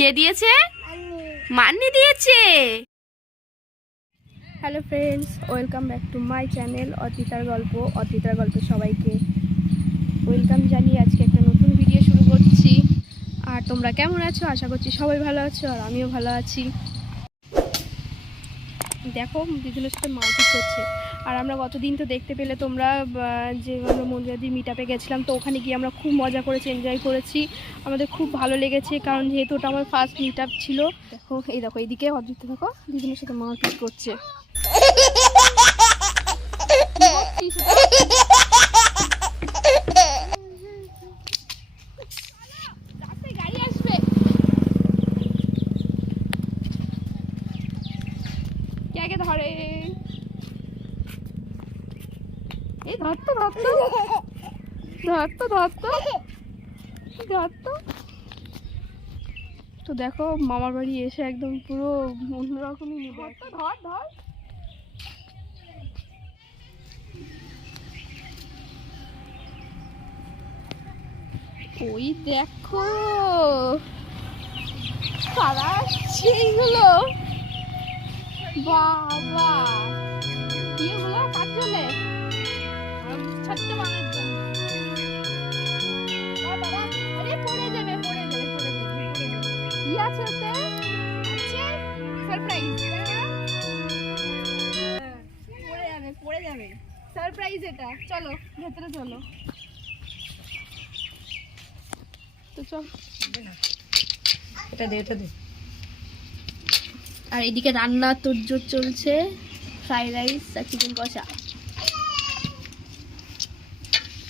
কে দিয়েছে? মান্নি। দিয়েছে। Hello friends welcome back to my channel অর্পিতার গল্প অর্পিতার গল্প সবাইকে। ওয়েলকাম জানিয়ে আজকে একটা নতুন ভিডিও শুরু করছি। আর তোমরা কেমন আছো? আশা করছি সবাই ভালো আছো আর আমিও ভালো আছি। দেখো দুজনের সাথে মারপিট করছে। আর আমরা গতদিন তো দেখতে পেলে তোমরা যে আমরা মন্দিরাদির মিট আপে গেছিলাম তো ওখানে গিয়ে আমরা খুব মজা করেছি এনজয় করেছি। আমাদের খুব ভালো লেগেছে কারণ যেহেতু ওটা আমার ফার্স্ট মিট আপ ছিল। দেখো এই দেখো এইদিকে অদ্ভুত দেখো দিদিনের সাথে মারপিট করছে রাস্তায় গাড়ি আসবে কে আগে ধরে এই ধরতো ধরতো? ধরতো ধরতো? ধরতো? তো দেখো মামার বাড়ি এসে একদম পুরো অন্যরকমই নিবে। ধর ধর। ওই দেখো। কারা আসছে বাবা। কি এগুলো? কার জন্যে? সারপ্রাইজ সারপ্রাইজ এটা। চলো ভেতরে চলো। তো চল। এটা দে এটা দে। আর এদিকে রান্না তোরজোর চলছে। ফ্রাইড রাইস আর চিকেন কষা।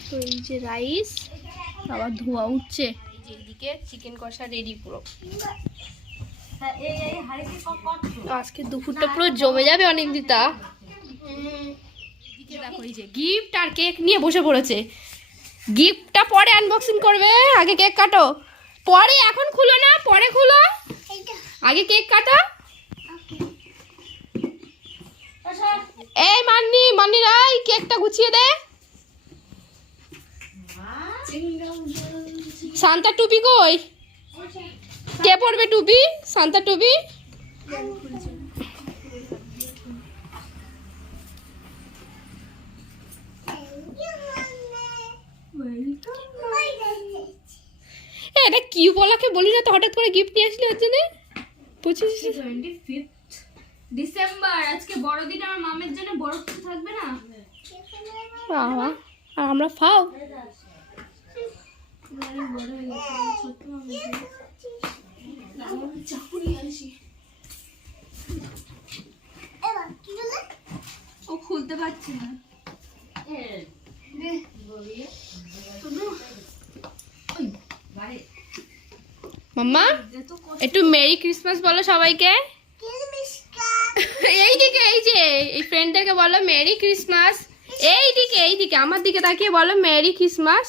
তো এই যে রাইস আবার ধোয়া উঠছে। এই এইদিকে চিকেন কষা রেডি পুরো। আজকে দুপুরটা পুরো জমে যাবে অনিন্দিতা এদিকে দেখো এই যে গিফট আর কেক নিয়ে বসে পড়েছে। গিফটটা পরে আনবক্সিং করবে আগে কেক কাটো। পরে এখন খুলো না পরে খুলো। আগে কেক কাটো। এই মান্নি মান্নি রাই কেকটা গুছিয়ে দে। সান্তা টুপি কই? কে পরবে টুপি? সান্তা টুপি? এটা কি বলাকে বলি না তো হঠাৎ করে গিফট নিয়ে আসলি ওর জন্য পঁচিশ ডিসেম্বর আজকে বড়দিন আমার মামের জন্য বড় থাকবে না? বাবা আর আমরা ফাও? ও খুলতে পারছি না। মাম্মা একটু মেরি ক্রিসমাস বলো সবাইকে। এই দিকে এই যে এই ফ্রেন্ডদেরকে বলো মেরি ক্রিসমাস। এই দিকে এই দিকে আমার দিকে তাকিয়ে বলো মেরি ক্রিসমাস।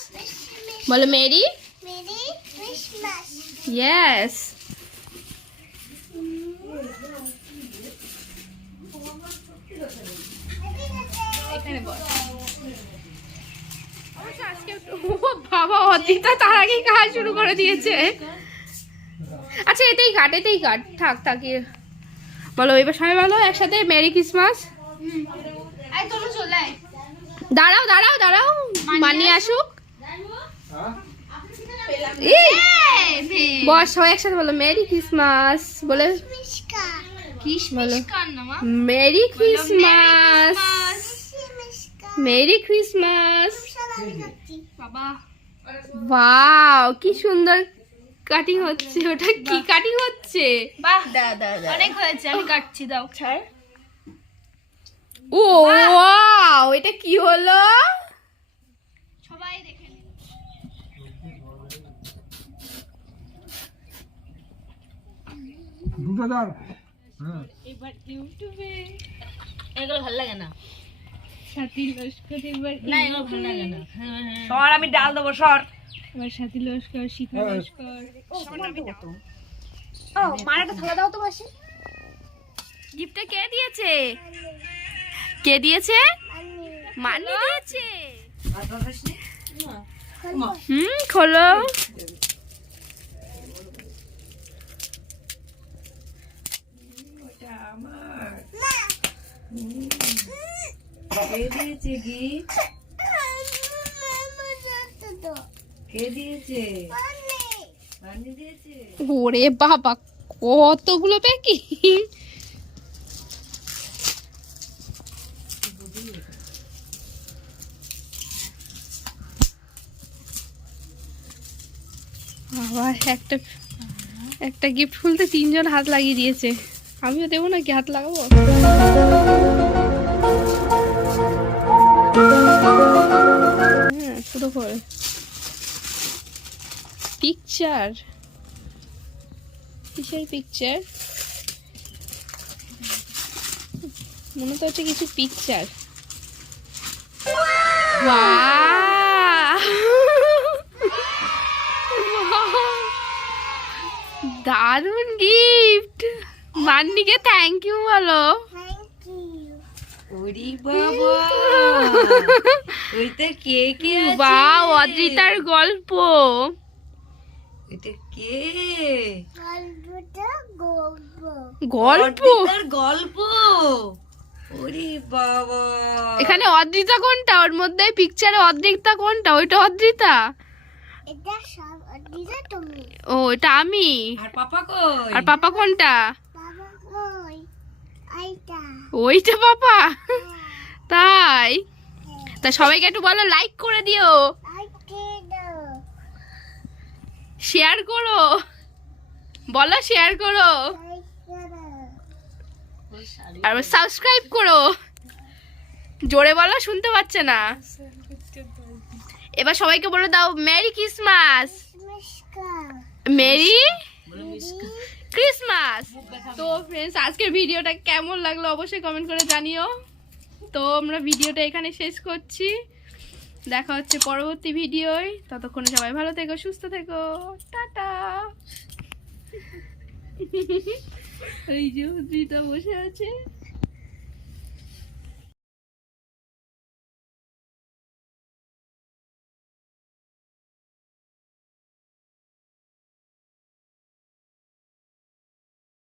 বলো মেরি? ইয়েস এখানে বল বাবা অদিতা তার আগে কাজ শুরু করে দিয়েছে। আচ্ছা এতেই কাট এতেই কাট। থাক থাকি বলো এবার সবাই বলো একসাথে মেরি ক্রিসমাস। দাঁড়াও দাঁড়াও দাঁড়াও। মানিয়ে আসুক। বস সবাই একসাথে বলো মেরি ক্রিসমাস বলে? Merry Christmas. Merry Christmas. Wow কি সুন্দর কাটিং হচ্ছে ওটা কি কাটিং হচ্ছে? বাহ। অনেক হয়েছে আমি কাটছি দাও। ছাড়। ও এটা কি হলো সবাই দেখে নিন দুটো দাও হ্যাঁ। এবার ইউটিউবে। এগুলো ভালো লাগে না। সাথী লস্কর এবার না এগুলো ভালো লাগে না। সর আমি ডাল দেবো সর। এবার সাথী লস্কর শিখা লস্কর। ও মার একটা থালা দাও তো মাসি গিফটটা কে দিয়েছে? কে দিয়েছে? মানি দিয়েছে। হুম খোলো। কে দিয়েছে কে দিয়েছে? ওরে বাবা, কতগুলো প্যাকিং আবার একটা একটা গিফট খুলতে তিনজন হাত লাগিয়ে দিয়েছে। আমিও দেবো নাকি? হাত লাগাবো? হ্যাঁ পুরো করে। পিকচার কিসের পিকচার মনে তো হচ্ছে কিছু পিকচার দারুণ গিফট মান্নিকে থ্যাংক ইউ বলো। ওরে বাবা। ওইটা কে কে বা অদ্রিতার গল্প। এটা কে? গল্প? গল্প? এখানে অদ্রিতা কোনটা? ওর মধ্যে পিকচারে অদ্রিতা কোনটা? ওইটা অদ্রিতা? ও এটা আমি। পাপা আর পাপা কোনটা? ওইটা। পাপা তাই? তা সবাইকে একটু বলো লাইক করে দিও। শেয়ার করো। বলো শেয়ার করো। আর সাবস্ক্রাইব করো। জোরে বলো শুনতে পাচ্ছে না। এবার সবাইকে বলে দাও মেরি ক্রিসমাস মেরি ক্রিসমাস তো ফ্রেন্ডস আজকের ভিডিওটা কেমন লাগল অবশ্যই কমেন্ট করে জানিও। তো আমরা ভিডিওটা এখানে শেষ করছি। দেখা হচ্ছে পরবর্তী ভিডিওয় ততক্ষণে সবাই ভালো থেকো, সুস্থ থেকো। টাটা! এই যে বসে আছে।